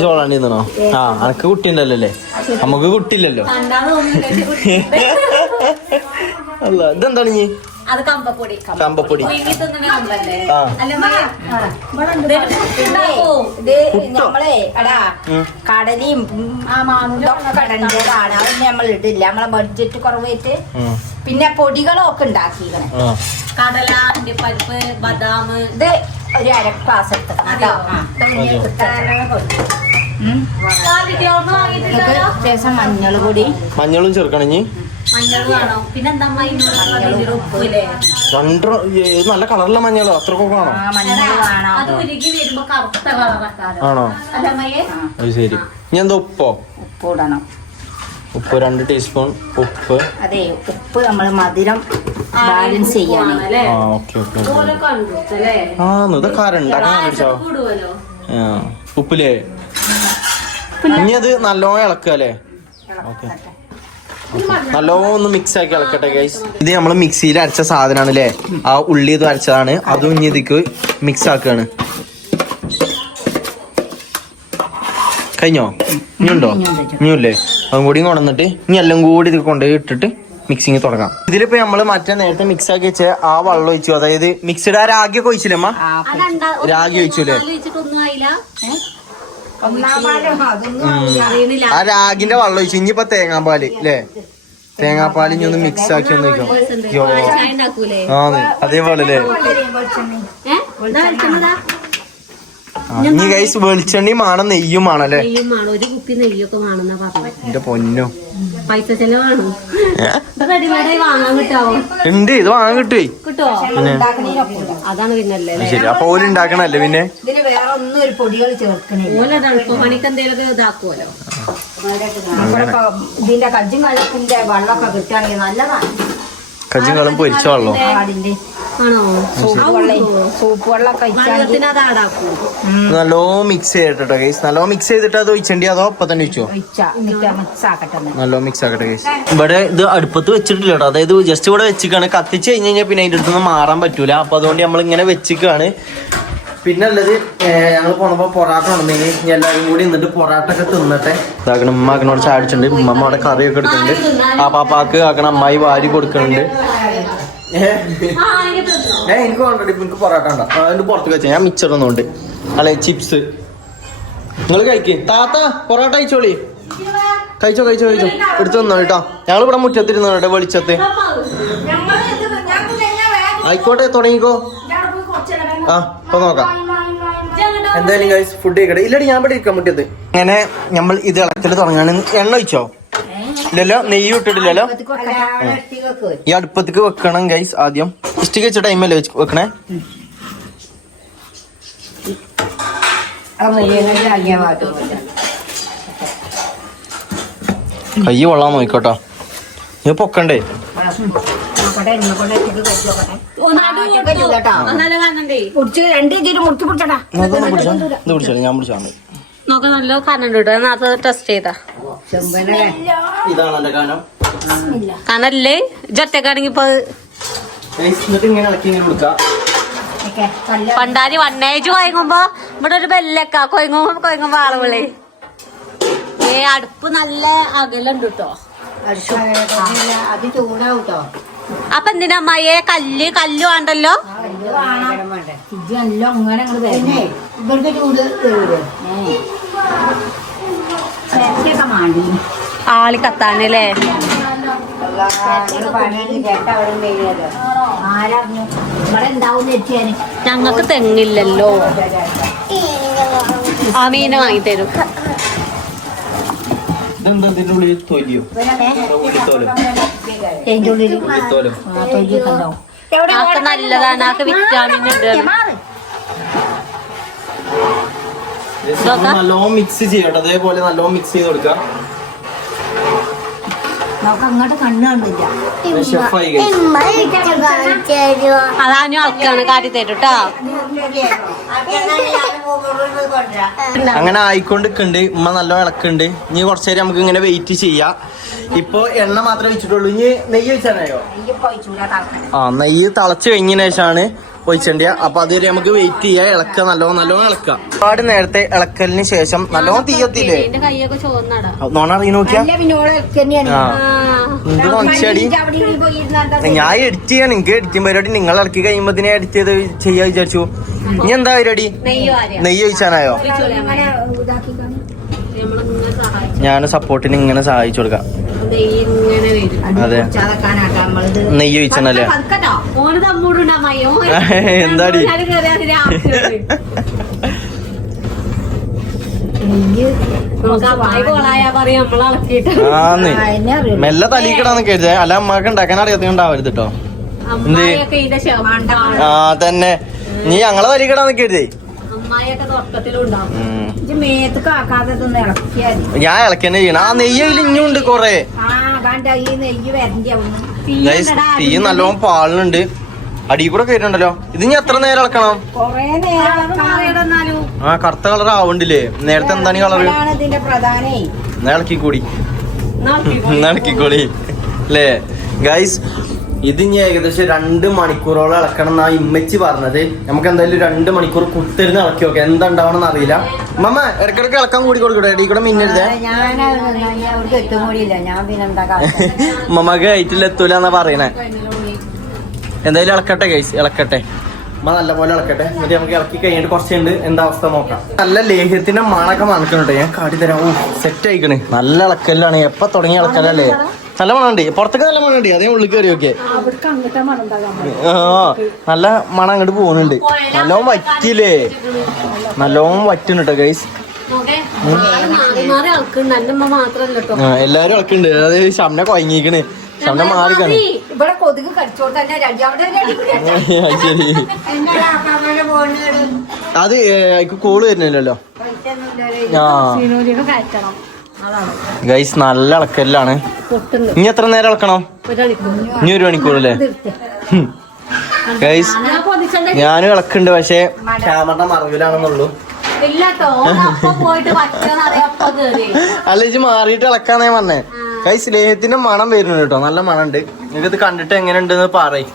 ചോളാണ്ടി തിന്നണോ? അനക്ക് കുട്ടി ഉണ്ടല്ലോ അല്ലേ? നമുക്ക് കുട്ടിയില്ലല്ലോ. അല്ല ഇതെന്താണ് നീ? അത് കമ്പപ്പൊടി. കമ്പപ്പൊടി. നമ്മളെ എടാ കടലയും കടഞ്ചോടാണ്. അതൊന്നും നമ്മൾ ഇടില്ല. നമ്മളെ ബഡ്ജറ്റ് കുറവായിട്ട്. പിന്നെ പൊടികളൊക്കെ ഉണ്ടാക്കിക്കണേ. കടല, അണ്ടിപ്പരിപ്പ്, ബദാം. ഇത് ഒരു 1/2 ഗ്ലാസ് എടുത്തോ. ശേഷം മഞ്ഞൾ പൊടി. മഞ്ഞളും ചേർക്കണം. മഞ്ഞൾ വേണം. പിന്നെന്താ ഉപ്പില്ലേ? നല്ല കളറുള്ള മഞ്ഞളോ? അത്രക്കൊക്കെ ആണോ? അത് ഉരുകി വരുമ്പോ കറുത്ത കളറൊക്കെ ആണോ? അത് ശരി. ഇനി എന്താ ഉപ്പോ? ഉപ്പ് ഇടണം. ഉപ്പ് 2 ടീസ്പൂൺ ഉപ്പ്. അതെ, ഉപ്പ് നമ്മള് മധുരം ബാലൻസ് ചെയ്യാൻ. ഉപ്പില്ലേ? ഇനി അത് നല്ലോണം ഇളക്കുക അല്ലേ? ഓക്കെ. നല്ലോണം ഒന്ന് മിക്സ് ആക്കി ഇളക്കട്ടെ ഗൈസ്. ഇത് നമ്മള് മിക്സിയിൽ അരച്ച സാധനമാണ് അല്ലേ? ആ ഉള്ളി ഇത് അരച്ചതാണ്. അതും ഇനി ഇതിക്ക് മിക്സ് ആക്കുകയാണ്. കഴിഞ്ഞോ? ഇനിയുണ്ടോ? ഇനിയില്ലേ? അതും കൂടി കൊണ്ടുവന്നിട്ട് ഇനി എല്ലാം കൂടി ഇത് കൊണ്ടുപോയി ഇട്ടിട്ട് മിക്സിങ് തുടങ്ങാം. ഇതിലിപ്പോ നമ്മള് മറ്റേ നേരത്തെ മിക്സ് ആക്കി വെച്ച ആ വെള്ളം ഒഴിച്ചു. അതായത് മിക്സിഡ് ആ രാഗി ഒക്കെ ഒഴിച്ചില്ലേ അമ്മ? രാഗി ഒഴിച്ചൂലേ? ആ രാഗിന്റെ വെള്ളം ഒഴിച്ചു. ഇനിയിപ്പോ തേങ്ങാപ്പാല് അല്ലേ? തേങ്ങാപ്പാൽ ഇനി ഒന്ന് മിക്സ് ആക്കി ഒന്ന് വെക്കാം. അതേപോലെ അല്ലേ? ഇനി ഗൈസ് വെളിച്ചെണ്ണയും വേണം, നെയ്യും വേണല്ലേ? ഒരു കുപ്പി നെയ്യൊക്കെ വേണമെന്നാ പറഞ്ഞു. എന്റെ പൊന്നോ, പൈസ ചെലവാണ്. ഉണ്ട്. ഇത് വാങ്ങാൻ കിട്ടുവേ. കിട്ടുവോ? അതാണ് പിന്നല്ലേ. ശരി. അപ്പൊ ഓല് ഉണ്ടാക്കണല്ലേ? പിന്നെ വേറെ ഒന്നും ഒരു പൊടികൾ ചേർക്കണില്ല. ഓലെടുപ്പ് പണിക്ക് എന്തെങ്കിലും ഇതാക്കുമല്ലോ. ഇതിന്റെ കജ്ജും കഴുപ്പിന്റെ വെള്ളമൊക്കെ കിട്ടുകയാണെങ്കിൽ നല്ലതാണ്. കജ്ജും കളും പൊരിച്ച വെള്ളം ആണോ? സൂപ്പ് വെള്ളം നല്ലോ മിക്സ് ചെയ്തിട്ടോ ഗൈസ്. നല്ലോ മിക്സ് ചെയ്തിട്ട് അത് ഒഴിച്ചണ്ടി അതോ അപ്പൊ തന്നെ വെച്ചോ? നല്ലോ മിക്സ് ആക്കട്ടെ ഗൈസ്. ഇവിടെ ഇത് അടുപ്പത്ത് വെച്ചിട്ടില്ല കേട്ടോ. അതായത് ജസ്റ്റ് ഇവിടെ വെച്ചിക്കാണ്. കത്തിച്ച് കഴിഞ്ഞ് കഴിഞ്ഞാൽ പിന്നെ അതിന്റെ അടുത്തൊന്നും മാറാൻ പറ്റൂല. അപ്പൊ അതുകൊണ്ട് നമ്മൾ ഇങ്ങനെ വെച്ചിക്കാണ്. പിന്നെ ഉള്ളത് ഞങ്ങൾ പോണപ്പോ പൊറാട്ട ഉണ്ടെങ്കിൽ ഇനി എല്ലാവരും കൂടി നിന്നിട്ട് പൊറാട്ട ഒക്കെ തിന്നട്ടെ. ഇതാക്കണം. ഉമ്മ ആക്കണോട് ചാടിച്ചിട്ടുണ്ട്. ഉമ്മ അവിടെ കറിയൊക്കെ എടുക്കുന്നുണ്ട്. ആ പാപ്പാക്ക് ആക്കണം. അമ്മായി വാരി കൊടുക്കുന്നുണ്ട്. എനിക്ക് വേണ്ട. എനിക്ക് പൊറാട്ട ഉണ്ടോ? അതിന്റെ പുറത്ത് വെച്ചാൽ ഞാൻ മിച്ചറൊന്നുണ്ട്. അല്ലെ ചിപ്സ് നിങ്ങൾ കഴിക്ക്. താത്ത പൊറാട്ട കഴിച്ചോളി. കഴിച്ചോ കഴിച്ചോ കഴിച്ചോ. എടുത്തു തന്നോ കേട്ടോ. ഞങ്ങളിവിടെ മുറ്റത്തിരുന്നോട്ടെ വെളിച്ചത്ത്. ആയിക്കോട്ടെ, തുടങ്ങിക്കോ. അപ്പൊ നോക്കാം. എന്തായാലും ഗൈസ് ഫുഡ് കഴിക്കട്ടെ. ഇല്ലടി, ഞാൻ ഇവിടെ ഇരിക്കാൻ മുറ്റത്ത്. അങ്ങനെ നമ്മൾ ഇത് ഇളക്കല് തുടങ്ങാണ്. എണ്ണ ഒഴിച്ചോ? ഇല്ലല്ലോ. നെയ്യ് ഇട്ടിട്ടില്ലല്ലോ. ഈ അടുപ്പത്തേക്ക് വെക്കണം ഗൈസ്. ആദ്യം ഇഷ്ടിക വെച്ച ടൈമല്ലേ വെക്കണേ? കയ്യ് കൊള്ളാൻ നോക്കോട്ടോ. ഇത് പൊക്കണ്ടേ? ഞാൻ പിടിച്ചാ നോക്കാൻ നല്ല കനണ്ട് കേട്ടോ. നേരത്തെ ടെസ്റ്റ് ചെയ്താ ഇതാണ് എന്റെ കാനം. കനല്ലേ? ജൊറ്റക്കാണെങ്കിൽ ഇപ്പൊ പണ്ടാരി വണ്ണേജ് കൊയങ്ങുമ്പോ ഇവിടെ ഒരു ബെല്ലൊക്കെ കൊയങ്ങുമ്പോ ആളുകളെ അടുപ്പ് നല്ല അകലുണ്ട് കേട്ടോ. അത് ചൂടാവൂട്ടോ. അപ്പൊ എന്തിനാ അമ്മായിയെ കല്ല് വേണ്ടല്ലോ? ഇവർക്ക് ചൂട് തരൂലേ? മാണ്ടി ആളി കത്താനല്ലേ ആരറിഞ്ഞു ഇവിടെ ഉണ്ടാവും വെച്ചാൽ ഞങ്ങക്ക് തെങ്ങില്ലല്ലോ ആ മീനെ വാങ്ങിത്തരും ഇതെന്താ ഇതിന്റെ ഉള്ളിൽ തൊലിയോ ഉള്ളിത്തോലോ ഉള്ളിത്തോലോ ആക്ക് നല്ലതാണ് ആക്ക് വിറ്റാമിൻ ഉണ്ട് നല്ലോണം മിക്സ് ചെയ്യട്ടോ അതേപോലെ നല്ലോണം മിക്സ് ചെയ്ത് കൊടുക്കാം നമുക്ക് അങ്ങോട്ട് കണ്ണു കണ്ടില്ല ഷെഫായി അതാനും ആൾക്കാണ് കാര്യം തരും കേട്ടോ അങ്ങനെ ആയിക്കൊണ്ടിരിക്കുന്നുണ്ട് ഉമ്മ നല്ല ഇളക്കുണ്ട് ഇനി കുറച്ചു നേരം നമുക്ക് ഇങ്ങനെ വെയിറ്റ് ചെയ്യാം ഇപ്പൊ എണ്ണ മാത്രമേ വെച്ചിട്ടുള്ളൂ ഇനി നെയ്യ് വെച്ചാനായോ ആ നെയ്യ് തിളച്ച് കഴിഞ്ഞതിന് ശേഷമാണ് ഒഴിച്ചണ്ടിയ അപ്പൊ അതുവരെ നമുക്ക് വെയിറ്റ് ചെയ്യാം ഇളക്കുക നല്ലോണം ഇളക്കാം ഒരുപാട് നേരത്തെ ഇളക്കലിന് ശേഷം നല്ലോണം തീയത്തില്ലേ കൈയൊക്കെ ചോന്നാടാ നോണ അറിയ നോക്കിയാ എന്ത് നോക്കിയാടി ഞാൻ എഡിറ്റ് ചെയ്യാൻ എനിക്ക് എഡിറ്റിംഗ് പരിപാടി നിങ്ങൾ ഇറക്കി കഴിയുമ്പോ എഡിറ്റ് ചെയ്ത് ചെയ്യാ വിചാരിച്ചു ഇനി എന്താ പരിപാടി നെയ്യ് ഒഴിച്ചാനായോ ഞാൻ സപ്പോർട്ടിന് ഇങ്ങനെ സഹായിച്ചു കൊടുക്കാം അതെ നെയ്യ് ഒഴിച്ചല്ലേ എന്താടി ആന്ന് മെല്ലെ തലീക്കിടാന്ന് കരുതേ അല്ല അമ്മക്ക് ഉണ്ടാക്കാൻ അറിയാത്തണ്ടാവരുത് കേട്ടോ എന്ത് ആ തന്നെ നീ ഞങ്ങളെ തലീക്കിടാന്ന് കരുതേ ഞാൻ ഇളക്കന്നെ ചെയ്യണം ആ നെയ്യിൽ ഇഞ്ഞുണ്ട് കൊറേ തീ നല്ലോണം പാളുന്നുണ്ട് അടി കൂടെ കയറുണ്ടല്ലോ ഇത് ഇനി എത്ര നേരം ഇളക്കണം ആ കറുത്ത കളർ ആവണ്ടില്ലേ നേരത്തെ എന്താണ് കളറ് ഇളക്കിക്കൂടി ഇളക്കിക്കോളി അല്ലേ ഗൈസ് ഇത് ഇനി ഏകദേശം 2 മണിക്കൂറോളം ഇളക്കണം എന്നാ ഇമ്മച്ചി പറഞ്ഞത് നമുക്ക് എന്തായാലും 2 മണിക്കൂർ കുത്തിരുന്ന് ഇളക്കി നോക്കാം എന്താ ഉണ്ടാവണമെന്ന് അറിയില്ല മമ്മ ഇടക്കിടക്ക് ഇളക്കാൻ കൂടി കൊടുക്കട്ടെ ഇടയിൽ കൂടെ മിന്നരുതേ മമ്മക്ക് ഹൈറ്റിൽ എത്തൂല എന്നാ പറയണേ എന്തായാലും ഇളക്കട്ടെ ഗൈസ് ഇളക്കട്ടെ അമ്മ നല്ലപോലെ ഇളക്കട്ടെ എന്നിട്ട് നമുക്ക് ഇളക്കി കഴിഞ്ഞിട്ട് കുറച്ചുണ്ട് എന്താ അവസ്ഥ നോക്കാം നല്ല ലേഹ്യത്തിന്റെ മണൊക്കെ മണക്കുന്നുണ്ട് ഞാൻ കാട്ടി തരാം സെറ്റ് ആയിക്കണ് നല്ല ഇളക്കലാണ് എപ്പ തുടങ്ങിയ ഇളക്കലല്ലേ നല്ല മണമുണ്ട് പുറത്തൊക്കെ നല്ല മണമുണ്ട് അതേ ഉള്ളിൽ കയറിയൊക്കെ ആ നല്ല മണം അങ്ങോട്ട് പോകുന്നുണ്ട് നല്ലോണം വറ്റില്ലേ നല്ലോണം വറ്റുന്നുട്ടോ ഗൈസ് എല്ലാരും ഇളക്കുന്നുണ്ട് അതായത് ശമന കൊയങ്ങിക്കണ് ശമന മാറിക്കാണ് ശരി അത് കോള് വരുന്നില്ലല്ലോ ആ ഗൈസ് നല്ല ഇളക്കല്ലാണ് ഇനി എത്ര നേരം ഇളക്കണം ഇനി 1 മണിക്കൂറല്ലേ ഗൈസ് ഞാനും ഇളക്കുന്നുണ്ട് പക്ഷെ ക്യാമറ മറവിലാണെന്നുള്ളൂ അല്ല ഇജ്ജ് മാറിയിട്ട് ഇളക്കാന്നേ പറഞ്ഞേ ഗൈസ് ലേഹത്തിന്റെ മണം വരുന്നുണ്ട് കേട്ടോ നല്ല മണം ഉണ്ട് നിങ്ങൾക്ക് ഇത് കണ്ടിട്ട് എങ്ങനെ ഉണ്ടെന്ന് പറയും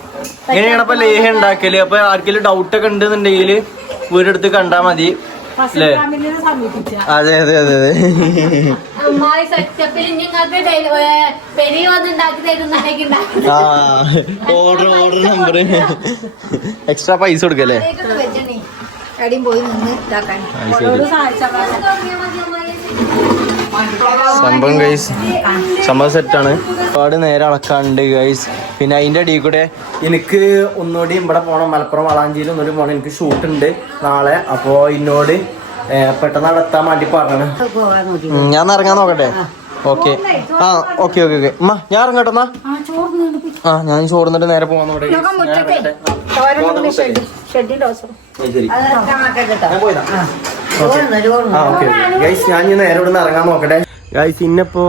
എങ്ങനെയാണ് അപ്പൊ ലേഹം ഉണ്ടാക്കല് അപ്പൊ ആർക്കെങ്കിലും ഡൗട്ട് ഒക്കെ ഉണ്ടെന്നുണ്ടെങ്കിൽ വീടെടുത്ത് കണ്ടാ മതി അല്ലേ അതെ അതെ അതെ അതെ ആ ഓർഡർ നമ്പർ എക്സ്ട്രാ പൈസ കൊടുക്കല്ലേ സംഭവം ഗൈസ് സംഭവം സെറ്റാണ് ഒരുപാട് നേരം അളക്കാണ്ട് ഗൈസ് പിന്നെ അതിന്റെ അടിയിൽ കൂടെ എനിക്ക് ഒന്നുകൂടി ഇവിടെ പോകണം മലപ്പുറം വളാഞ്ചേരി ഒന്നുകൂടി പോകണം എനിക്ക് ഷൂട്ട് ഉണ്ട് നാളെ അപ്പോ എന്നോട് പെട്ടെന്ന് അവിടെ എത്താൻ വേണ്ടി പറഞ്ഞു ഞാൻ ഇറങ്ങാൻ നോക്കട്ടെ ഓക്കെ ആ ഓക്കെ ഓക്കെ ഓക്കെ അമ്മ ഞാൻ ഇറങ്ങട്ടെ എന്നാ ആ ഞാൻ ചോർന്നിട്ട് നേരെ പോകാൻ ഞാൻ നേരെ ഇവിടെ നിന്ന് ഇറങ്ങാൻ നോക്കട്ടെ ഗൈസ് ഇന്നിപ്പോ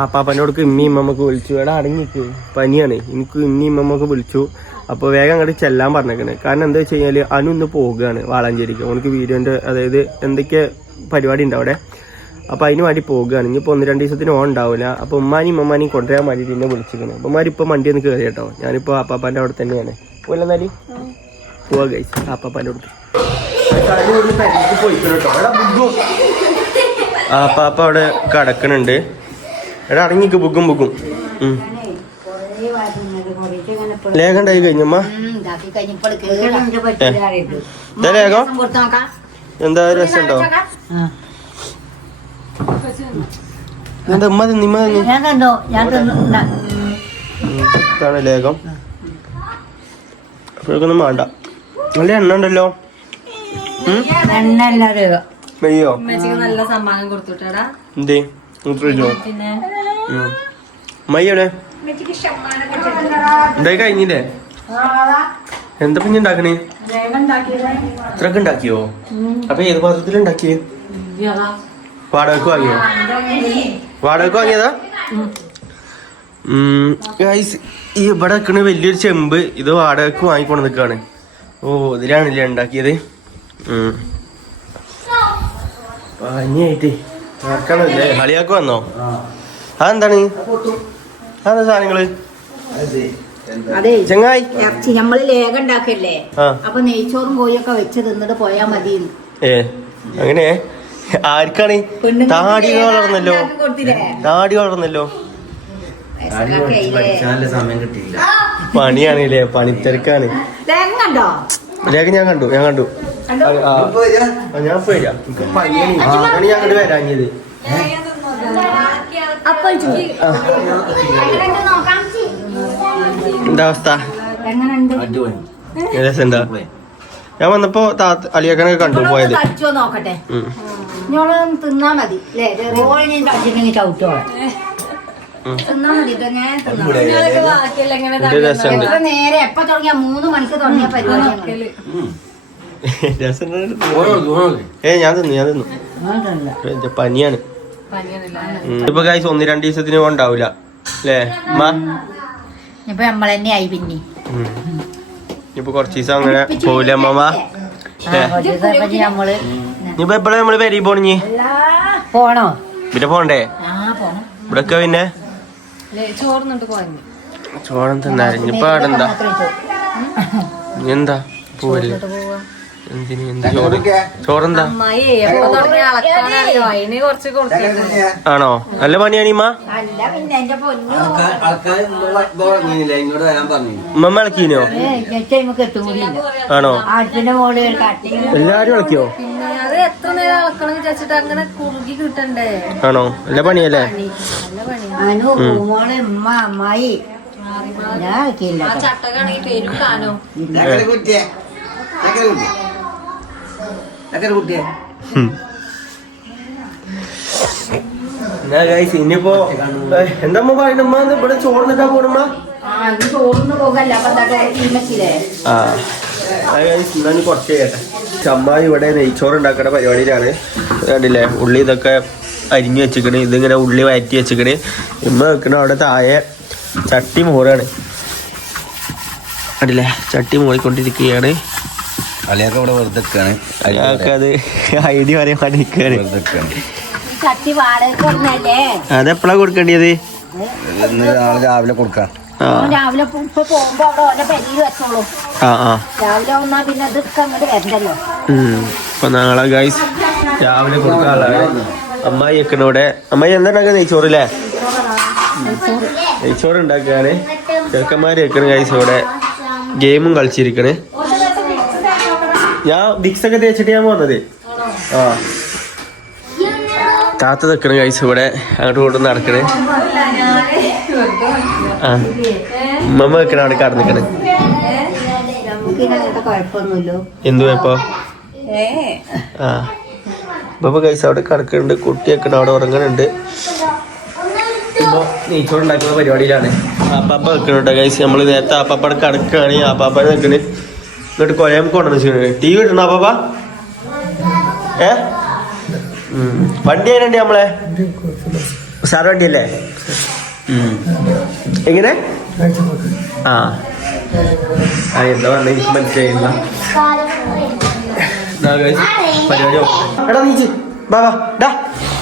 ആപ്പാപ്പനോടക്ക് ഇമ്മമ്മക്ക് വിളിച്ചു എടാ അടങ്ങിക്ക് പനിയാണ് എനിക്ക് ഇമ്മമ്മക്ക് വിളിച്ചു അപ്പൊ വേഗം അങ്ങോട്ട് ചെല്ലാൻ പറഞ്ഞേക്കണേ കാരണം എന്താ വെച്ച് കഴിഞ്ഞാല് അനു ഇന്ന് പോകുകയാണ് വാളാഞ്ചേരിക്ക് ഓനക്ക് വീഡിയോന്റെ അതായത് എന്തൊക്കെ പരിപാടി ഉണ്ട് അവിടെ അപ്പൊ അതിന് വേണ്ടി പോകുകയാണ് ഇനിയിപ്പോ 1-2 ദിവസത്തിന് ഓൺ ഉണ്ടാവില്ല അപ്പൊ ഉമ്മാനെയും കൊണ്ടുവരാൻ വേണ്ടി പിന്നെ വിളിച്ചിരിക്കണം അപ്പൊ ഉമ്മാരിപ്പോ വണ്ടി ഒന്ന് കയറി കേട്ടോ ഞാനിപ്പോ ആപ്പാപ്പാന്റെ അവിടെ തന്നെയാണ് പോലെന്നാല് പോവാ ഗൈസ് ആപ്പാപ്പാന്റെ അടുത്ത് ആപ്പാപ്പ അവിടെ കിടക്കണുണ്ട് എടാ അടങ്ങിക്ക് ബുക്കും ലേഖം ഉണ്ടായി കഴിഞ്ഞമ്മ ലേഖം എന്താ രസമുണ്ടോ എന്താ ഉമ്മ തിന്നിമ്മ തിന്നി ഞാൻ കണ്ടോ ഞാൻ തിന്നു ഇതാണ് ലേഖം അപ്പോഴേക്കൊന്നും വേണ്ട നല്ല എണ്ണ ഉണ്ടല്ലോ എണ്ണ എല്ലാവരും നെയ്യോ നല്ല സമ്മാനം കൊടുത്തുട്ടാടാ എന്തേ ഫ്രിഡ്ജോ പിന്നെ മയ്യടെ ഉണ്ടായി കഴിഞ്ഞില്ലേ എന്താ പിന്നെ ഉണ്ടാക്കണേ ഇത്രയൊക്കെ ഉണ്ടാക്കിയോ അപ്പൊ ഏത് പാത്രത്തിൽ ഉണ്ടാക്കിയേ വാടകക്ക് വാങ്ങിയോ വാടകക്ക് വാങ്ങിയതാ ഈ ഇവിടെ വെക്കണ വലിയൊരു ചെമ്പ് ഇത് വാടകക്ക് വാങ്ങിക്കൊണ്ട് നിൽക്കാണ് ഓ ഇതിലാണല്ലേ ഉണ്ടാക്കിയത് പനിയായിട്ടേ ആർക്കാണല്ലേ കളിയാക്ക് വന്നോ അതെന്താണ് അതെന്താ സാധനങ്ങള് അതെ ചങ്ങായി ഇറച്ചി നമ്മള് ലേഖം ഉണ്ടാക്കല്ലേ അപ്പൊ നെയ്ച്ചോറും കോഴിയൊക്കെ വെച്ച് തിന്നിട്ട് പോയാ മതി അങ്ങനെ ആർക്കാണ് താടി വളർന്നല്ലോ താടി വളർന്നല്ലോ സമയം കിട്ടിയില്ല പണിയാണല്ലേ പണിത്തിരക്കാണ് രേഖ ഞാൻ കണ്ടു ഞാൻ പോയില്ല എനിക്ക് പനിയാണ് ഞാൻ അങ്ങോട്ട് വരാഞ്ഞത് എന്താ അവസ്ഥ രസമുണ്ടാ ഞാൻ വന്നപ്പോ അലിയാക്കനൊക്കെ കണ്ടു പോയത് നോക്കട്ടെ തിന്നാ മതി ചവിട്ടോ തിന്നാ മതി നേരെ എപ്പ തുടങ്ങിയ 3 മണിക്ക് തുടങ്ങിയ പരിപാടി ഞാൻ തിന്നു പനിയാണ് ഇപ്പൊ കാഴ്ച 1-2 ദിവസത്തിന് ഉണ്ടാവൂല അല്ലേ ഇപ്പൊ നമ്മളെന്നെ ആയി പിന്നെ ഇപ്പൊ കുറച്ച് ദിവസം അങ്ങനെ പോവില്ല അമ്മ ഇനിയിപ്പോ എപ്പോഴാ നമ്മള് പെരി പോണി പോണോ പിന്നെ പോണ്ടേ ഇവിടൊക്കെ പിന്നെ ചോളം തിന്നാരിഞ്ഞിപ്പോ ആടെന്താ എന്താ പോവല്ലേ എന്തിന് എന്ത് ചോറ് ചോറെന്താ ആണോ നല്ല പണിയാണ് ഇമ്മ ഉമ്മ ഇളക്കീനോ ആണോ എല്ലാരും ഇളക്കിയോ ആണോ നല്ല പണിയല്ലേ അമ്മായി ഞാൻ ചട്ടകാണെങ്കിൽ പേരും താനോ ഇനിയിപ്പോ എന്താ പറയുമ്പ ഇവിടെ ചോർന്നിട്ടാ പോണമ്മ കുറച്ച് കേട്ടെ ചമ്മായി ഇവിടെ നെയ്ച്ചോറ് ഉണ്ടാക്കുന്ന പരിപാടിയിലാണ് കണ്ടില്ലേ ഉള്ളി ഇതൊക്കെ അരിഞ്ഞു വെച്ചിക്കണ് ഇതിങ്ങനെ ഉള്ളി വയറ്റി വെച്ചിക്കണ് ഇമ്മ വെക്കണ അവിടെ താഴെ ചട്ടി മൂറാണ് കണ്ടില്ലേ ചട്ടി മൂറിക്കൊണ്ടിരിക്കുകയാണ് അളിയൊക്കെ ഇവിടെ വെറുതെ അയാൾക്ക് അത് ഐഡിയ പറയാൻ വേണ്ടി അതെപ്പോഴാ കൊടുക്കേണ്ടത് നാളെ രാവിലെ കൊടുക്കാം രാവിലെ പോകുമ്പോ അവിടെ ഓരോ പെരിയിൽ വെച്ചോളൂ രാവിലെ വന്നാ പിന്നെ അതൊക്കെ അങ്ങോട്ട് വരണ്ടല്ലോ ഇപ്പൊ നാളെ ഗൈസ് രാവിലെ കൊടുക്കാനുള്ളതാണ് അമ്മായി വെക്കണോടെ അമ്മായി എന്താ ഉണ്ടാക്കുക നെയ്ച്ചോറില്ലേ നെയ്ച്ചോറ് ഉണ്ടാക്കുകയാണ് ചെറുക്കന്മാര് വെക്കണ ഗൈസ് ഇവിടെ ഗെയിമും കളിച്ചിരിക്കണ് ഞാൻ വിക്സൊക്കെ തേച്ചിട്ട് ഞാൻ പോകുന്നത് താത്ത നിൽക്കണ ഗൈസ് ഇവിടെ അങ്ങോട്ട് കൊണ്ട് നടക്കണേ ഉമ്മ വെക്കണ അവിടെ കടന്നിക്കണ് എന്തു ഇപ്പൊ ഇപ്പൊ ഗൈസ് അവിടെ കിടക്കുന്നുണ്ട് കുട്ടി വെക്കണ അവിടെ ഉറങ്ങണുണ്ട് ഇപ്പൊ നെയ്ച്ചോറ് ഉണ്ടാക്കുന്ന പരിപാടിയിലാണ് ആപ്പാപ്പ വെക്കണുണ്ട് ഗൈസ് നമ്മള് നേരത്തെ ആപ്പാപ്പ അവിടെ കിടക്കുകയാണ് ആപ്പാപ്പ നിൽക്കണ് ഇങ്ങോട്ട് കൊലയം കൊണ്ടുവന്ന് ടി വി ഇട്ടണോ പാപ്പ വണ്ടി അതിനുണ്ട് നമ്മളെ സാർ വണ്ടിയല്ലേ എങ്ങനെ എന്താ പറഞ്ഞ എനിക്ക് മനസ്സിലായില്ല പരിപാടി എടാ നീച്ച് ബാബാ ഡാ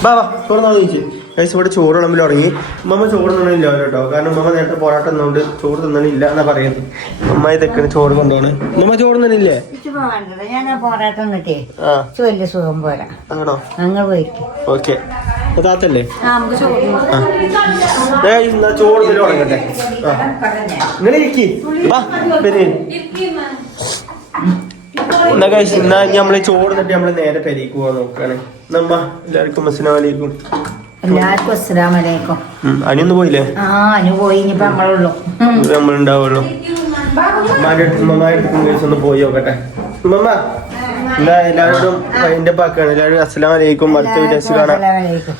ബാബാ ചോറ് നീച്ച് ഗൈസ് ഇവിടെ ചോറ് വിളമ്പിൽ തുടങ്ങി ഉമ്മ ചോറ് തിന്നണില്ല കേട്ടോ കാരണം ഉമ്മ നേരത്തെ പോരാട്ടം നിന്നുകൊണ്ട് ചോറ് തിന്നണില്ല എന്നാ പറയുന്നത് അമ്മായി തെക്കണ് ചോറ് കൊണ്ടുപോണ് ഉമ്മ ചോറ് തിന്നണില്ലേ ഞാൻ പോരാട്ടം കിട്ടിയേ വലിയ സുഖം പോരാ ആണോ അങ്ങ് പോയി ഓക്കെ താത്തല്ലേ ചോറ് തിന്നു തുടങ്ങട്ടെ ഇങ്ങനെ ഇരിക്കി എന്നാ കഴിച്ച് എന്നാ നമ്മള് ചോറ് തട്ടി നമ്മള് നേരെ പെരീക്ക് പോവാൻ നോക്കാണ് നമ്മ എല്ലാവർക്കും അസ്സലാമു അലൈക്കും എല്ലാവർക്കും അസ്സലാമലൈക്കും. അനിയൊന്ന് പോയില്ലേ? ആ അനു പോയി, ഇനിയിപ്പോ നമ്മളുള്ളൂ. നമ്മളുണ്ടാവുള്ളൂ. ഒന്ന് പോയി നോക്കട്ടെ. ഉമ്മ എന്താ എല്ലാവരോടും അതിന്റെ പാക്കാണ്. എല്ലാവരും അസ്സലാമലൈക്കും. അടുത്ത വീഡിയോസ് കാണാം. അസ്സലാമലൈക്കും.